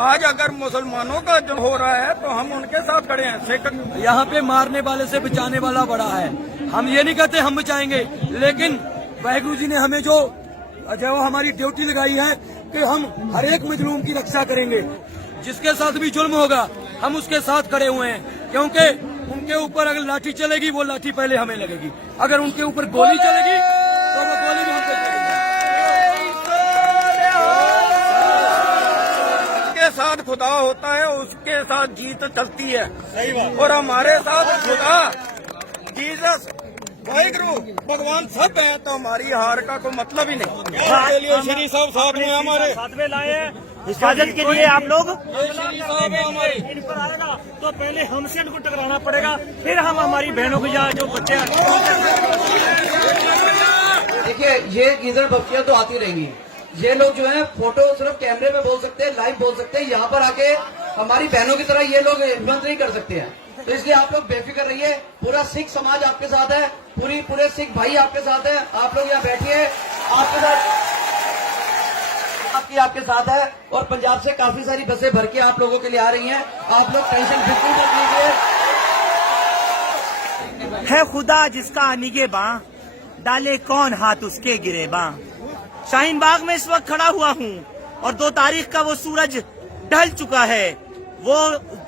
आज अगर मुसलमानों का जो हो रहा है तो हम उनके साथ खड़े हैं। सिख यहाँ पे मारने वाले से बचाने वाला बड़ा है। हम ये नहीं कहते हम बचाएंगे, लेकिन वाहिगुरु जी ने हमें जो हमारी ड्यूटी लगाई है कि हम हर एक मजलूम की रक्षा करेंगे। जिसके साथ भी जुल्म होगा हम उसके साथ खड़े हुए हैं, क्योंकि उनके ऊपर अगर लाठी चलेगी वो लाठी पहले हमें लगेगी, अगर उनके ऊपर गोली चलेगी तो वो गोली भी हम पे चलेगी। जिसके साथ खुदा होता है उसके साथ जीत चलती है, और हमारे साथ खुदा जीसस वाहिगुरु भगवान सब है, तो हमारी हार का कोई मतलब ही नहीं। श्री साहब साथ में हमारे साथ में लाए हैं हिफाजत के लिए। आप लोग हमारे इन पर आएगा तो पहले हमसे इनको टकराना पड़ेगा, फिर हम हमारी बहनों की जो बच्चे हैं। देखिए ये गीजर बख्शियां तो आती रहेंगी। ये लोग जो है फोटो सिर्फ कैमरे में बोल सकते हैं, लाइव बोल सकते हैं, यहाँ पर आके हमारी बहनों की तरह ये लोग इन्फ्लुएंस नहीं कर सकते हैं। तो इसलिए आप लोग बेफिक्र रहिए, पूरा सिख समाज आपके साथ है, पूरे सिख भाई आपके साथ है। आप लोग यहाँ बैठिए, आपके साथ आपके साथ है, और पंजाब से काफी सारी बसें भर के आप लोगों के लिए आ रही हैं। आप लोग टेंशन बिल्कुल मत लीजिए। है खुदा जिसका निगेबां, डाले कौन हाथ उसके गिरेबां। शाहीन बाग में इस वक्त खड़ा हुआ हूँ और 2 तारीख का वो सूरज ढल चुका है। वो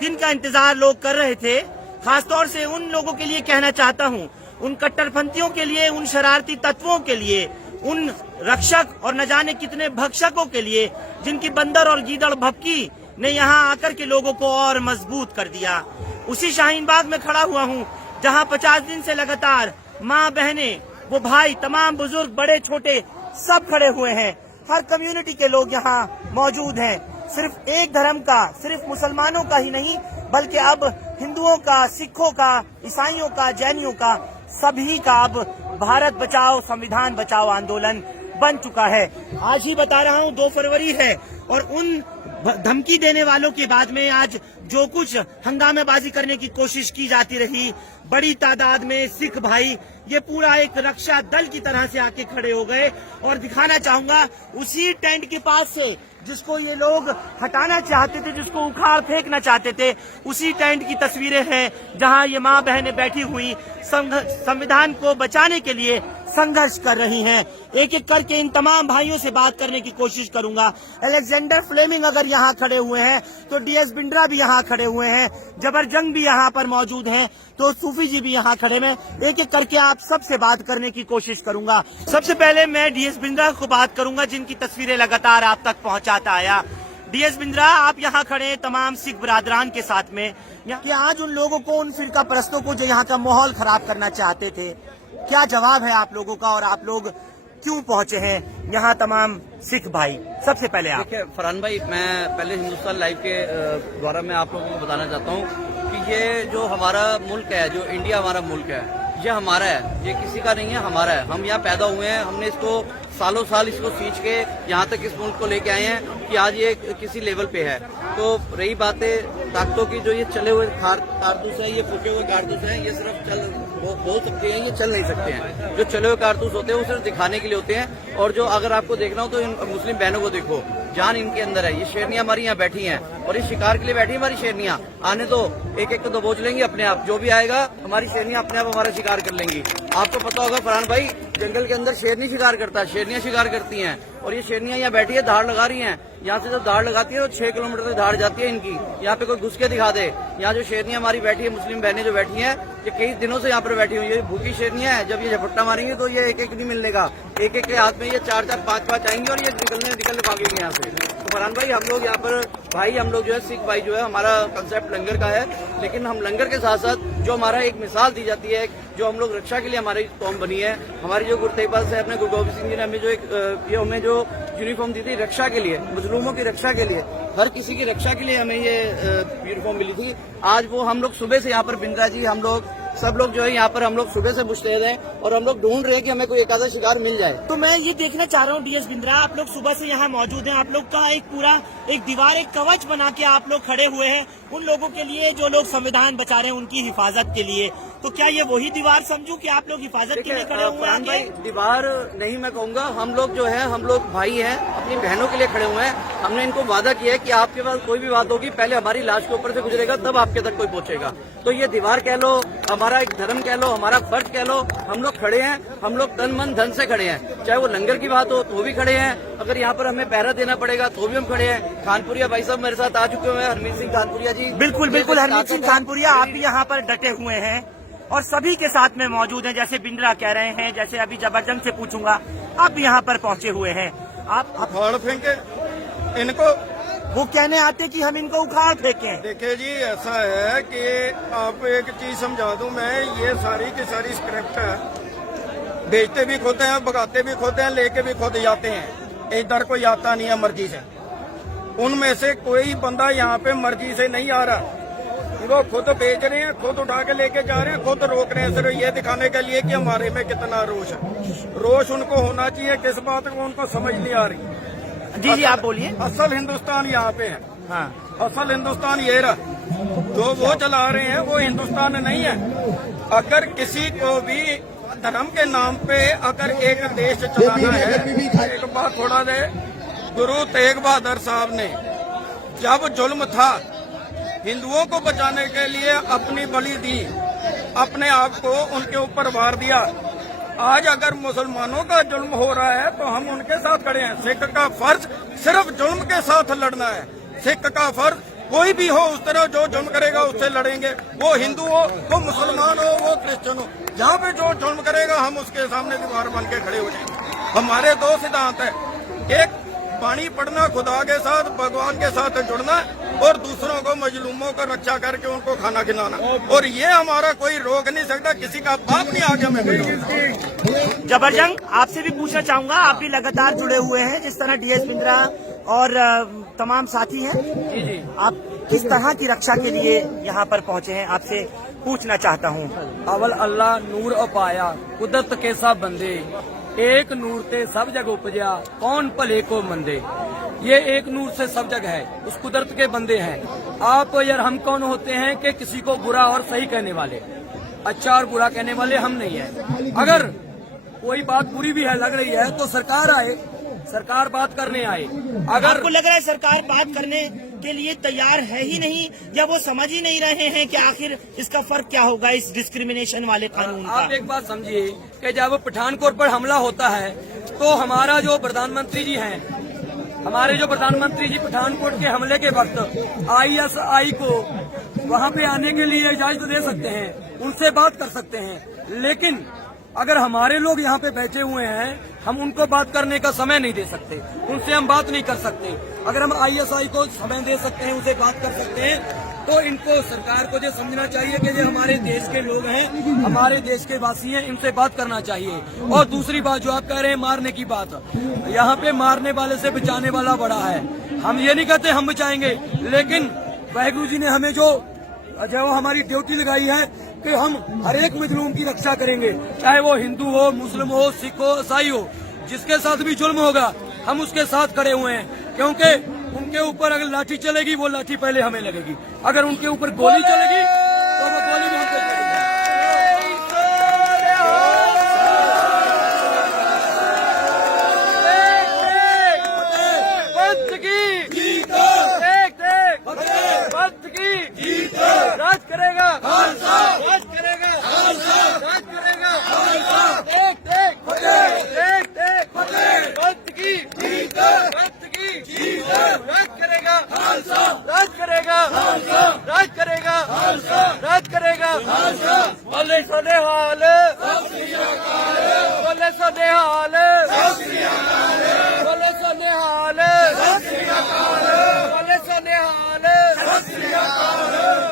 दिन का इंतजार लोग कर रहे थे। खासतौर से उन लोगों के लिए कहना चाहता हूँ, उन कट्टरपंथियों के लिए, उन शरारती तत्वों के लिए, उन रक्षक और न जाने कितने भक्षकों के लिए जिनकी बंदर और गीदड़ भपकी ने यहाँ आकर के लोगों को और मजबूत कर दिया। उसी शाहीन बाग में खड़ा हुआ हूँ जहाँ 50 दिन से लगातार माँ बहने, वो भाई, तमाम बुजुर्ग, बड़े छोटे सब खड़े हुए हैं। हर कम्युनिटी के लोग यहाँ मौजूद हैं। सिर्फ एक धर्म का, सिर्फ मुसलमानों का ही नहीं, बल्कि अब हिंदुओं का, सिखों का, ईसाइयों का, जैनियों का, सभी का अब भारत बचाओ संविधान बचाओ आंदोलन बन चुका है। आज ही बता रहा हूँ 2 फरवरी है, और उन धमकी देने वालों के बाद में आज जो कुछ हंगामेबाजी करने की कोशिश की जाती रही, बड़ी तादाद में सिख भाई ये पूरा एक रक्षा दल की तरह से आके खड़े हो गए। और दिखाना चाहूंगा उसी टेंट के पास से जिसको ये लोग हटाना चाहते थे, जिसको उखाड़ फेंकना चाहते थे, उसी टेंट की तस्वीरें हैं जहां ये माँ बहनें बैठी हुई संविधान को बचाने के लिए संघर्ष कर रही हैं। एक एक करके इन तमाम भाइयों से बात करने की कोशिश करूंगा। अलेक्जेंडर फ्लेमिंग अगर यहाँ खड़े हुए हैं तो DS बिंद्रा भी यहाँ खड़े हुए हैं, जबरजंग भी यहाँ पर मौजूद हैं, तो सूफी जी भी यहाँ खड़े हैं। एक एक करके आप सबसे बात करने की कोशिश करूंगा। सबसे पहले मैं DS बिंद्रा को बात करूंगा, जिनकी तस्वीरें लगातार आप तक पहुँचाता आया। DS बिंद्रा, आप यहाँ खड़े हैं तमाम सिख बरादरान के साथ में, कि आज उन लोगों को, उन फिरका परस्तों को जो यहाँ का माहौल खराब करना चाहते थे, क्या जवाब है आप लोगों का, और आप लोग क्यों पहुंचे हैं यहाँ तमाम सिख भाई? सबसे पहले आप। देखिए फरहान भाई, मैं पहले हिंदुस्तान लाइव के द्वारा मैं आप लोगों को बताना चाहता हूँ कि ये जो हमारा मुल्क है, जो इंडिया हमारा मुल्क है, ये हमारा है, ये किसी का नहीं है, हमारा है। हम यहाँ पैदा हुए हैं, हमने इसको सालों साल इसको सींच के यहाँ तक इस मुल्क को लेके आए हैं कि आज ये किसी लेवल पे है। तो रही बातें ताकतों की, जो ये चले हुए कारतूस हैं, ये फूके हुए कारतूस हैं, ये सिर्फ बोल सकते हैं, ये चल नहीं सकते हैं। जो चले हुए कारतूस होते हैं वो सिर्फ दिखाने के लिए होते हैं। और जो अगर आपको देखना हो तो इन मुस्लिम बहनों को देखो, जान इनके अंदर है। ये शेरनियां हमारी यहाँ बैठी हैं और ये शिकार के लिए बैठी है। हमारी शेरनियां आने तो एक एक को दबोच लेंगी अपने आप, जो भी आएगा हमारी शेरनियां अपने आप हमारा शिकार कर लेंगी। आपको पता होगा फरहान भाई, जंगल के अंदर शेर नहीं शिकार करता, शेरनियां शिकार करती हैं। और ये शेरनियां यहाँ बैठी है, धाड़ लगा रही हैं। यहाँ से जब धाड़ लगाती है तो 6 किलोमीटर तक धाड़ जाती है इनकी। यहाँ पे कोई घुस के दिखा दे। यहाँ जो शेरनियां हमारी बैठी है, मुस्लिम बहनें जो बैठी हैं, ये कई दिनों से यहाँ पर बैठी हुई है। भूखी शेरनियां है, जब ये झपट्टा मारेंगे तो ये एक एक नहीं मिलने का, एक एक के हाथ में ये 4-4, 5-5 आएंगे और ये निकलने भागेंगे यहाँ से। तो फरहान भाई, हम लोग यहाँ पर भाई, हम लोग जो है सिख भाई जो है, हमारा कंसेप्ट लंगर का है, लेकिन हम लंगर के साथ साथ जो हमारा एक मिसाल दी जाती है, जो हम लोग रक्षा के लिए हमारी कौम बनी है, हमारी जो गुरु तेग बहादुर साहब ने, गुरु गोबिंद सिंह जी ने हमें जो ये हमें जो यूनिफॉर्म दी थी रक्षा के लिए, मजलूमों की रक्षा के लिए, हर किसी की रक्षा के लिए हमें ये यूनिफॉर्म मिली थी। आज वो हम लोग सुबह से यहाँ पर, बिंद्रा जी, हम लोग सब लोग जो है यहाँ पर हम लोग सुबह से मुस्तैद हैं और हम लोग ढूंढ रहे हैं कि हमें कोई एक आधा शिकार मिल जाए। तो मैं ये देखना चाह रहा हूँ DS बिंद्रा, आप लोग सुबह से यहाँ मौजूद हैं, आप लोग का एक पूरा एक दीवार, एक कवच बना के आप लोग खड़े हुए हैं उन लोगों के लिए जो लोग संविधान बचा रहे हैं, उनकी हिफाजत के लिए। तो क्या ये वही दीवार समझूं कि आप लोग हिफाजत के लिए खड़े हुए हैं फरहान भाई, आगे? दीवार नहीं मैं कहूँगा, हम लोग जो है हम लोग भाई हैं, अपनी बहनों के लिए खड़े हुए हैं। हमने इनको वादा किया है कि आपके पास कोई भी बात होगी पहले हमारी लाश के ऊपर से गुजरेगा तब आपके तक कोई पहुंचेगा। तो ये दीवार कह लो, हमारा एक धर्म कह लो, हमारा फर्ज कह लो, हम लोग खड़े हैं, हम लोग तन मन धन से खड़े हैं। चाहे वो लंगर की बात हो तो भी खड़े हैं, अगर यहाँ पर हमें पहरा देना पड़ेगा तो भी हम खड़े हैं। खानपुरिया भाई साहब मेरे साथ आ चुके हुए हैं, हरमीत सिंह खानपुरिया जी। बिल्कुल बिल्कुल, हरमीत सिंह खानपुरिया आप भी यहाँ पर डटे हुए हैं और सभी के साथ में मौजूद हैं। जैसे बिंद्रा कह रहे हैं, जैसे अभी जबरजंग से पूछूंगा, आप भी यहाँ पर पहुंचे हुए हैं। आप फाड़ फेंके इनको। वो कहने आते कि हम इनको उखाड़ फेंकें। देखिए जी, ऐसा है कि आपको एक चीज समझा दूं मैं, ये सारी की सारी स्क्रिप्ट है। बेचते भी खुद हैं, भगाते भी खुद हैं, लेके भी खुद जाते हैं। इधर कोई आता नहीं है मर्जी से। उनमें से कोई बंदा यहाँ पे मर्जी से नहीं आ रहा। वो खुद बेच रहे हैं, खुद उठा के लेके जा रहे हैं, खुद रोक रहे हैं, सिर्फ ये दिखाने के लिए कि हमारे में कितना रोष है। रोष उनको होना चाहिए, किस बात को उनको समझ नहीं आ रही। जी जी, आप बोलिए। असल हिंदुस्तान यहाँ पे है। हाँ, असल हिंदुस्तान ये रहा, जो वो चला रहे हैं वो हिंदुस्तान नहीं है। अगर किसी को भी धर्म के नाम पे अगर एक देश चलाना है, एक बात थोड़ा दे, गुरु तेग बहादुर साहब ने जब जुल्म था हिंदुओं को बचाने के लिए अपनी बलि दी, अपने आप को उनके ऊपर वार दिया। आज अगर मुसलमानों का जुल्म हो रहा है तो हम उनके साथ खड़े हैं। सिख का फर्ज सिर्फ जुल्म के साथ लड़ना है। सिख का फर्ज कोई भी हो उस तरह जो जुल्म करेगा उससे लड़ेंगे, वो हिंदू हो, वो मुसलमान हो, वो क्रिश्चियन हो। जहाँ पे जो जुल्म करेगा हम उसके सामने दीवार बन के खड़े हो जाएंगे। हमारे दो सिद्धांत है, एक पानी पढ़ना, खुदा के साथ भगवान के साथ जुड़ना, और दूसरों को मजलूमों को रक्षा करके उनको खाना खिलाना। और ये हमारा कोई रोक नहीं सकता, किसी का बाप नहीं आगे हमें। जबरजंग आपसे भी पूछना चाहूंगा, आप भी लगातार जुड़े हुए हैं जिस तरह डीएस बिंद्रा और तमाम साथी हैं। जी जी, आप किस तरह की रक्षा के लिए यहाँ पर पहुँचे हैं, आपसे पूछना चाहता हूँ। अवल अल्लाह नूर अपाया, कुदरत के सब बंदे, एक नूर ते सब जग उपजा, कौन भले को मंदे। ये एक नूर से सब जग है, उस कुदरत के बंदे हैं। आप यार, हम कौन होते हैं कि किसी को बुरा और सही कहने वाले, अच्छा और बुरा कहने वाले हम नहीं है। अगर कोई बात बुरी भी है लग रही है तो सरकार आए, सरकार बात करने आए। अगर आपको लग रहा है सरकार बात करने के लिए तैयार है ही नहीं, या वो समझ ही नहीं रहे हैं कि आखिर इसका फर्क क्या होगा इस डिस्क्रिमिनेशन वाले कानून का? आप एक बात समझिए कि जब पठानकोट पर हमला होता है तो हमारा जो प्रधानमंत्री जी हैं, हमारे जो प्रधानमंत्री जी पठानकोट के हमले के वक्त ISI को वहां पे आने के लिए इजाजत दे सकते हैं, उनसे बात कर सकते हैं। लेकिन अगर हमारे लोग यहाँ पे बैठे हुए हैं, हम उनको बात करने का समय नहीं दे सकते, उनसे हम बात नहीं कर सकते। अगर हम ISI को समय दे सकते हैं, उनसे बात कर सकते हैं, तो इनको सरकार को ये समझना चाहिए कि ये हमारे देश के लोग हैं, हमारे देश के वासी हैं, इनसे बात करना चाहिए। और दूसरी बात जो आप कह रहे हैं मारने की बात, यहाँ पे मारने वाले से बचाने वाला बड़ा है। हम ये नहीं कहते हम बचाएंगे, लेकिन वाहिगुरु जी ने हमें जो हमारी ड्यूटी लगाई है कि हम हर एक मजलूम की रक्षा करेंगे, चाहे वो हिंदू हो, मुस्लिम हो, सिख हो, ईसाई हो, जिसके साथ भी जुल्म होगा हम उसके साथ खड़े हुए हैं। क्योंकि उनके ऊपर अगर लाठी चलेगी वो लाठी पहले हमें लगेगी, अगर उनके ऊपर गोली चलेगी तो वो गोली भी हमको चलेगी। राज करेगा, राज करेगा, राज करेगा, देख देख देख देख पंथ की जीत, पंथ की जीत, राज करेगा, राज करेगा, राज करेगा, राज करेगा। बोले सोने हाल, बोले सोने हाल, बोले सोने हाल, बोले सोने हाल,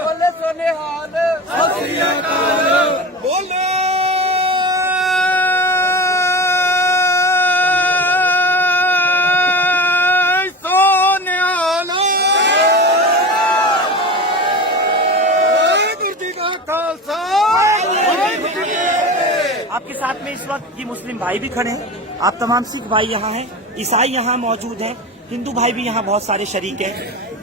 बोले सोने हाल, बोले सोने हाल। वाहिगुरू जी का खालसा, आपके साथ में इस वक्त ये मुस्लिम भाई भी खड़े हैं, आप तमाम सिख भाई यहाँ हैं, ईसाई यहाँ मौजूद हैं, हिंदू भाई भी यहाँ बहुत सारे शरीक हैं।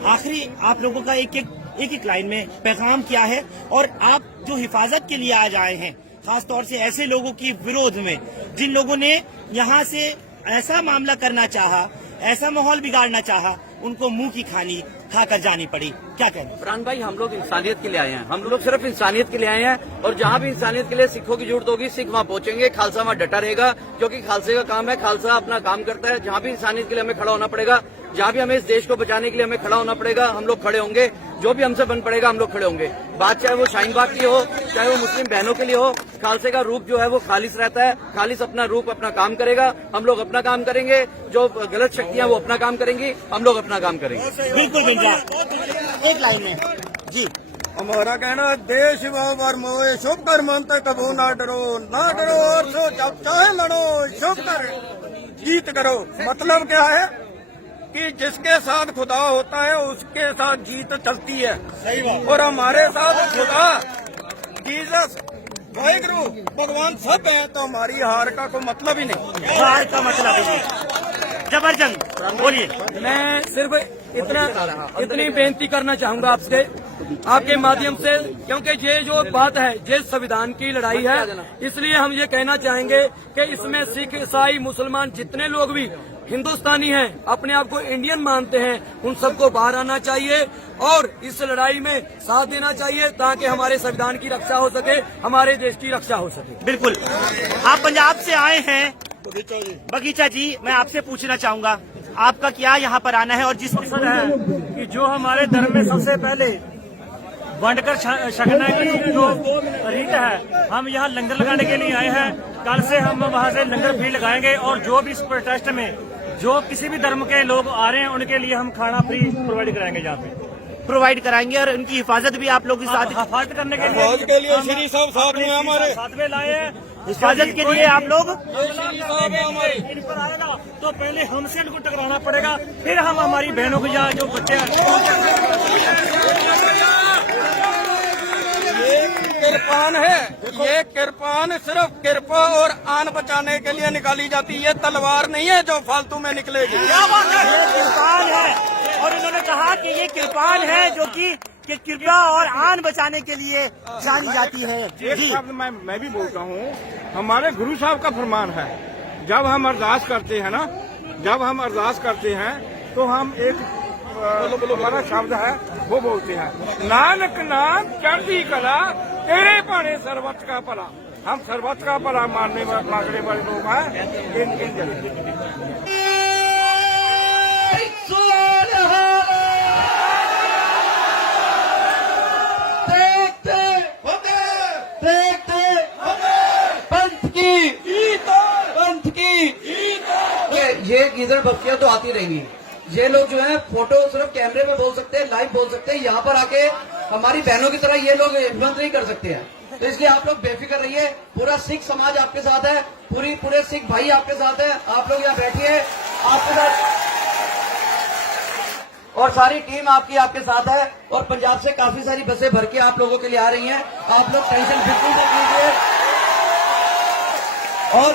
आखिरी आप लोगों का एक एक एक एक लाइन में पैगाम क्या है, और आप जो हिफाजत के लिए आज आए हैं, खासतौर से ऐसे लोगों के विरोध में जिन लोगों ने यहाँ से ऐसा मामला करना चाहा, ऐसा माहौल बिगाड़ना चाहा, उनको मुंह की खानी खाकर जानी पड़ी, क्या कहना? फरहान भाई, हम लोग इंसानियत के लिए आए हैं, हम लोग सिर्फ इंसानियत के लिए आए हैं, और जहाँ भी इंसानियत के लिए सिखों की जरूरत होगी सिख वहाँ पहुंचेंगे, खालसा वहाँ डटा रहेगा, क्योंकि खालसे का काम है, खालसा अपना काम करता है। जहाँ भी इंसानियत के लिए हमें खड़ा होना पड़ेगा, जहाँ भी हमें इस देश को बचाने के लिए हमें खड़ा होना पड़ेगा, हम लोग खड़े होंगे। जो भी हमसे बन पड़ेगा हम लोग खड़े होंगे। बात चाहे वो शाहीन बाग की हो, चाहे वो मुस्लिम बहनों के लिए हो, खालसे का रूप जो है वो खालिस रहता है, खालिस अपना रूप अपना काम करेगा, हम लोग अपना काम करेंगे, जो गलत शक्तियां वो अपना काम करेंगी, हम लोग अपना काम करेंगे। बिल्कुल बिल्कुल, एक लाइन में जी। हमारा कहना है, देश वर मोए शुभ कर मनते कबू ना डरो और सो जब चाहे लड़ो, शुभ कर जीत करो। मतलब क्या है कि जिसके साथ खुदा होता है उसके साथ जीत चलती है। सही बात। और हमारे साथ खुदा, जीसस, वाहिगुरु, भगवान सब है, तो हमारी हार का कोई मतलब ही नहीं। हार का मतलब ही नहीं। जबरजंग बोलिए। मैं सिर्फ इतनी बेनती करना चाहूंगा आपसे, आपके माध्यम से, क्योंकि ये जो बात है ये संविधान की लड़ाई है, इसलिए हम ये कहना चाहेंगे कि इसमें सिख, ईसाई, मुसलमान जितने लोग भी हिंदुस्तानी हैं, अपने आप को इंडियन मानते हैं, उन सबको बाहर आना चाहिए और इस लड़ाई में साथ देना चाहिए, ताकि हमारे संविधान की रक्षा हो सके, हमारे देश की रक्षा हो सके। बिल्कुल। आप पंजाब से आए हैं बगीचा जी, मैं आपसे पूछना चाहूंगा आपका क्या यहाँ पर आना है, और जिस मकसद है कि जो हमारे धर्म में सबसे पहले बांटकर छकने की जो रीत है, हम यहाँ लंगर लगाने के लिए आए हैं। कल से हम वहाँ से लंगर फ्री लगाएंगे, और जो भी इस प्रोटेस्ट में जो किसी भी धर्म के लोग आ रहे हैं उनके लिए हम खाना फ्री प्रोवाइड कराएंगे, यहाँ पे प्रोवाइड कराएंगे, और उनकी हिफाजत भी आप लोग के साथ हिफाजत करने के लिए हम श्री साहब साथ में हमारे साथ में लाए हैं। हिफाजत के लिए आप लोग इन पर आएगा तो पहले हमसे इनको टकराना पड़ेगा, फिर हम हमारी बहनों को या जो बच्चे किरपान है, ये किरपान सिर्फ कृपा और आन बचाने के लिए निकाली जाती है, ये तलवार नहीं है जो फालतू में निकलेगी। ये किरपान है, और इन्होंने कहा कि ये किरपान है जो कि कृपा और आन बचाने के लिए जानी जाती है। एक शब्द मैं भी बोलता हूँ, हमारे गुरु साहब का फरमान है, जब हम अरदास करते हैं ना, जब हम अरदास करते हैं तो हम एक हमारा शब्द है वो बोलते हैं, नानक नाम चढ़ती कला तेरे पाने सर्वत्र का भला। हम सर्वत्र का भला मानने वाले लोग हैं। ये गीदड़ बफ्तियां तो आती रहेंगी। ये लोग जो है फोटो सिर्फ कैमरे में बोल सकते हैं, लाइव बोल सकते हैं, यहाँ पर आके हमारी बहनों की तरह ये लोग हिम्मत नहीं कर सकते हैं। तो इसलिए आप लोग बेफिक्र रहिए, पूरा सिख समाज आपके साथ है, पूरे सिख भाई आपके साथ है। आप लोग यहाँ बैठिए, आपके साथ और सारी टीम आपके साथ है, और पंजाब से काफी सारी बसें भर के आप लोगों के लिए आ रही हैं। आप लोग टेंशन बिल्कुल मत लीजिए। और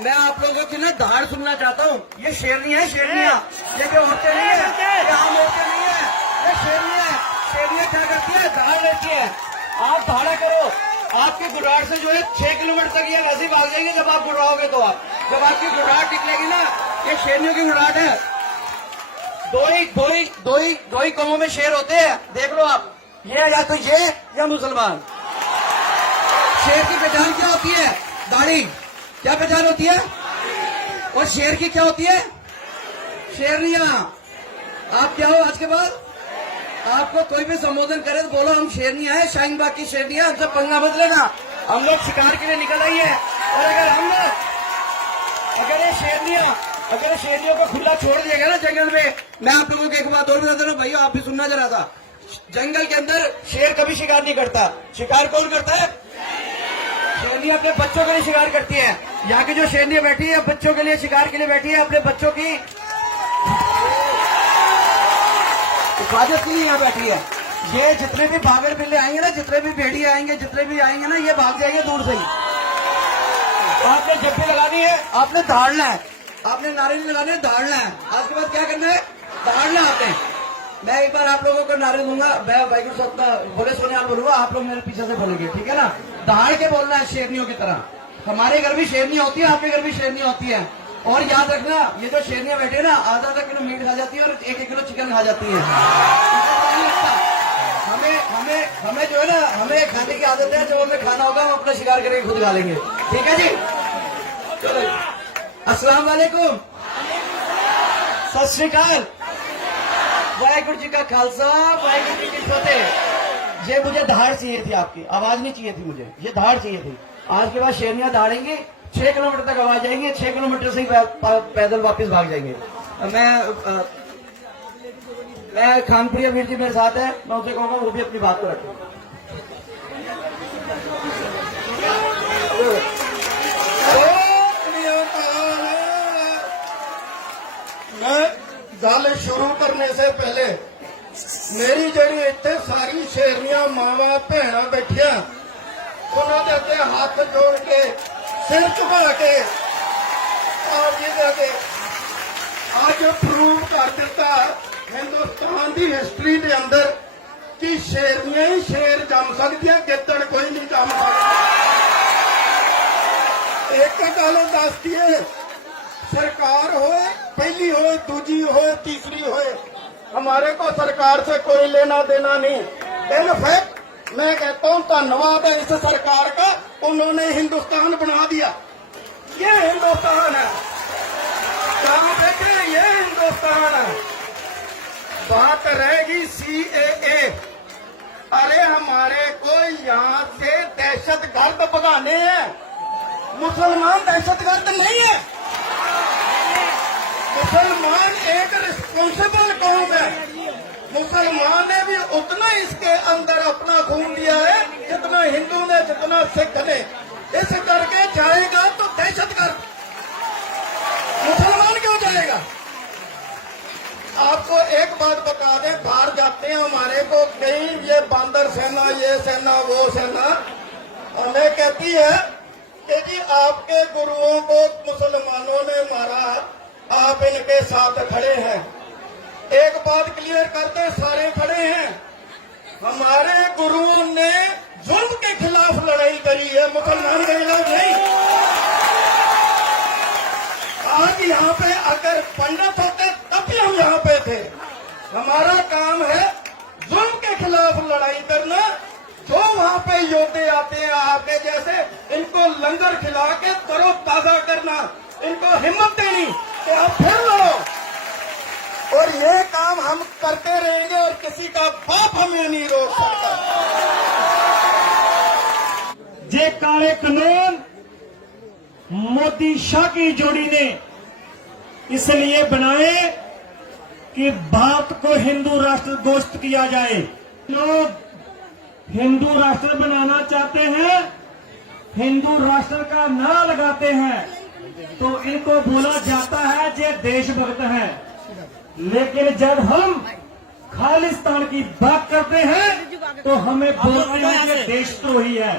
मैं आप लोगों की ना धाड़ सुनना चाहता हूँ। ये शेरनी है, शेरनियाँ, ये जो होते नहीं है, ये आम होते नहीं है, ये शेरनियाँ है। शेरनियाँ क्या करती है, धाड़ लेती है। आप धाड़ा करो, आपकी गुड़ाट से जो है 6 किलोमीटर तक ये वैसे भाग जाएंगे। जब आप गुड़ाओगे तो जब आपकी गुड़ाट निकलेगी ना, ये शेरनियों की गुड़ाट है। दो ही कौमों में शेर होते हैं, देख लो आप, ये या तो ये या मुसलमान। शेर की पहचान क्या होती है, दाढ़ी। क्या पहचान होती है, और शेर की क्या होती है, शेरनियाँ। आप क्या हो, आज के बाद आपको कोई भी संबोधन करे तो बोलो हम शेरनियाँ हैं, शाहीन बाग की शेरनियाँ, हमसे पंगा मत लेना। हम लोग शिकार के लिए निकल आई है, और अगर शेरनियों को खुला छोड़ दिया गया ना जंगल में, मैं आप लोगों को एक बात और बताता हूँ भैया, आप भी सुनना जरा था। जंगल के अंदर शेर कभी शिकार नहीं करता। शिकार कौन करता है, शेरनी अपने बच्चों के लिए शिकार करती है। यहाँ की जो शेरनी बैठी है बच्चों के लिए शिकार के लिए बैठी है, अपने बच्चों की हिफाजत के लिए यहाँ बैठी है। ये जितने भी भागर बिल्ले आएंगे ना, जितने भी भेड़िए आएंगे, जितने भी आएंगे ना, ये भाग जाएंगे दूर से ही। आपने जब भी लगानी है, आपने धाड़ना है, आपने नारे नहीं लगाने, धाड़ना है। आज के बाद क्या करना है, धाड़ना आपने। मैं एक बार आप लोगों को नारे दूंगा, मैं वाहिगुरु सतनाम बोले सोनियाल बोलूंगा, आप लोग मेरे पीछे से बोलेंगे, ठीक है ना? दहाड़ के बोलना है शेरनियों की तरह। हमारे घर भी शेरनी होती है, आपके घर भी शेरनी होती है। और याद रखना, ये जो शेरनियां बैठे ना, आधा किलो मीट खा जाती है और 1-1 किलो चिकन खा जाती है। हमें जो है ना, हमें खाने की आदत है, जब हमें खाना होगा हम अपना शिकार करके खुद खा लेंगे, ठीक है जी? चलो, अस्सलाम वालेकुम, सत श्री अकाल, वाहिगुरु जी का खालसा, वाहिगुरु जी की फतेह। ये मुझे दहाड़ चाहिए थी, आपकी आवाज नहीं चाहिए थी मुझे, ये दहाड़ चाहिए थी। आज के बाद शेरनियां दहाड़ेंगी, 6 किलोमीटर तक आवाज जाएंगे, 6 किलोमीटर से ही पैदल वापस भाग जाएंगे। मैं खानपुरिया वीर जी मेरे साथ है, मैं उनसे कहूंगा वो भी अपनी बात को रखें। मैं गल शुरू करने से पहले मेरी जड़ी इतने सारी शेरनियां मावा भैन बैठिया, उन्होंने अगे हाथ जोड़ के सिर झुका के आज प्रूव कर दिता हिंदुस्तान की हिस्टरी के अंदर कि शेरनियां ही शेर जम सकती, गिद्दड़ कोई नहीं जम सकता। एक गल दस दिए, सरकार होए, पहली होए, दूजी होए, तीसरी होए, हमारे को सरकार से कोई लेना देना नहीं। इनफैक्ट मैं कहता हूं धन्यवाद है इस सरकार का, उन्होंने हिंदुस्तान बना दिया। ये हिंदुस्तान है, कहां बैठे, ये हिंदुस्तान है। बात रहेगी CAA, अरे हमारे को यहाँ से दहशतगर्द भगाने हैं, मुसलमान दहशतगर्द नहीं है। मुसलमान एक रिस्पॉन्सिबल कौम है, मुसलमान ने भी उतना इसके अंदर अपना खून दिया है जितना हिंदू ने, जितना सिख ने। इस करके जाएगा तो दहशतगर्द, मुसलमान क्यों जाएगा? आपको एक बात बता दें, बाहर जाते हैं हमारे को कहीं ये बांदर सेना, ये सेना, वो सेना हमें कहती है कि जी आपके गुरुओं को मुसलमानों ने मारा, आप इनके साथ खड़े हैं। एक बात क्लियर करते, सारे खड़े हैं, हमारे गुरुओं ने जुल्म के खिलाफ लड़ाई करी है, मुसलमान के खिलाफ नहीं। आज यहाँ पे अगर पंडित होते तब भी हम यहाँ पे थे। हमारा काम है जुल्म के खिलाफ लड़ाई करना। जो वहाँ पे योद्धे आते हैं आपके जैसे, इनको लंगर खिला के तरो ताजा करना, इनको हिम्मत देनी कि आप फिर लड़ो। और ये काम हम करते रहेंगे और किसी का बाप हमें नहीं रोक सकता। जे काले कानून मोदी शाह की जोड़ी ने इसलिए बनाए कि भारत को हिंदू राष्ट्र घोषित किया जाए। लोग हिंदू राष्ट्र बनाना चाहते हैं, हिंदू राष्ट्र का नारा लगाते हैं, तो इनको बोला जाता है ये देशभक्त हैं। लेकिन जब हम खालिस्तान की बात करते हैं तो हमें बोलते हैं कि देशद्रोही है।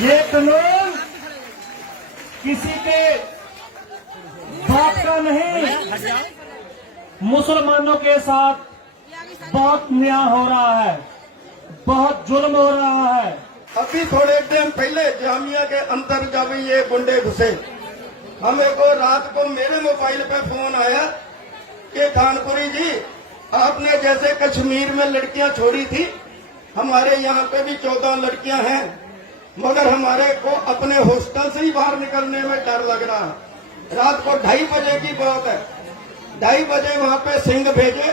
ये कानून किसी के बात का नहीं, मुसलमानों के साथ बहुत न्याय हो रहा है, बहुत जुल्म हो रहा है। अभी थोड़े दिन पहले जामिया के अंदर जब ये गुंडे घुसे, हमें को रात को मेरे मोबाइल पे फोन आया कि खानपुरी जी आपने जैसे कश्मीर में लड़कियां छोड़ी थी, हमारे यहाँ पे भी 14 लड़कियां हैं, मगर हमारे को अपने हॉस्टल से ही बाहर निकलने में डर लग रहा है। रात को 2:30 बजे की बात है, 2:30 बजे वहाँ पे सिंह भेजे,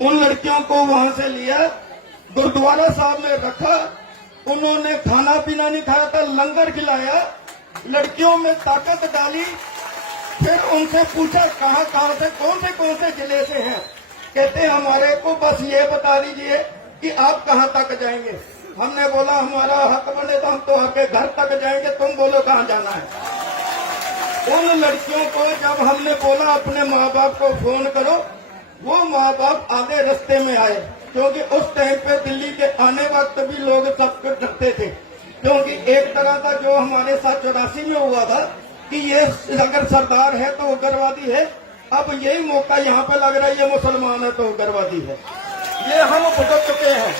उन लड़कियों को वहाँ से लिया, गुरुद्वारा साहब में रखा, उन्होंने खाना पीना नहीं खाया था, लंगर खिलाया, लड़कियों में ताकत डाली, फिर उनसे पूछा कहाँ कहाँ से, कौन से जिले से हैं। कहते हमारे को बस ये बता दीजिए कि आप कहाँ तक जाएंगे। हमने बोला हमारा हक बने तो हम तो आपके घर तक जाएंगे, तुम बोलो कहाँ जाना है। उन लड़कियों को जब हमने बोला अपने माँ बाप को फोन करो, वो माँ बाप आधे रास्ते में आए, क्योंकि उस टाइम पे दिल्ली के आने वक्त भी लोग सबको डरते थे, क्योंकि एक तरह का जो हमारे साथ 84 में हुआ था कि ये अगर सरदार है तो उग्रवादी है, अब यही मौका यहाँ पे लग रहा है, ये मुसलमान है तो उग्रवादी है। ये हम भुगत चुके हैं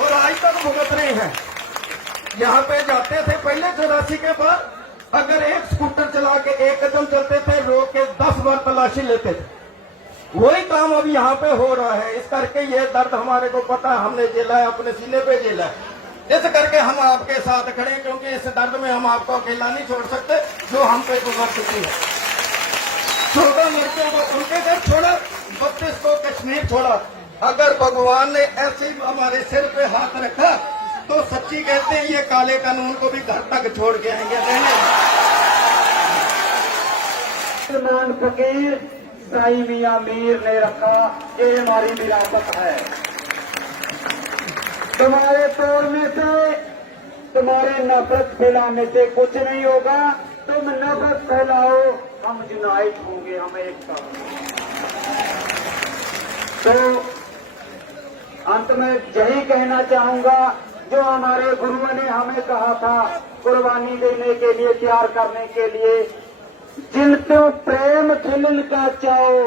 और आज तक भुगत रहे हैं। यहाँ पे जाते थे पहले 84 के बाद, अगर एक स्कूटर चला के एक कदम चलते थे, रोक के 10 बार तलाशी लेते थे। वही काम अब यहाँ पे हो रहा है। इस करके ये दर्द हमारे को पता है, हमने झेला है, अपने सीने पे झेला है। इस करके हम आपके साथ खड़े हैं, क्योंकि इस दर्द में हम आपको अकेला नहीं छोड़ सकते जो हम पे गुजर चुकी है। 14 लड़कियों को उनके घर छोड़ा, 32 को कश्मीर छोड़ा। अगर भगवान ने ऐसे ही हमारे सिर पे हाथ रखा तो सच्ची कहते हैं ये काले कानून को भी घर तक छोड़ के आएंगे। सलमान फकीर साई मियां मीर ने रखा, ये हमारी विरासत है। तुम्हारे तोड़ने से, तुम्हारे नफरत फैलाने से कुछ नहीं होगा। तुम नफरत फैलाओ, हम यूनाइट होंगे, हम एक साथ। तो अंत में यही कहना चाहूंगा, जो हमारे गुरुओं ने हमें कहा था कुर्बानी देने के लिए, प्यार करने के लिए, जिनको प्रेम खिलन का चाहो,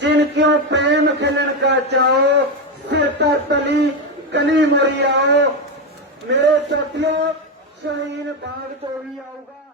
जिनको प्रेम खिलन का चाहो, सिर पर तली गली मोरी आओ। मेरे साथियों, शाहीन बाग तो भी आऊंगा।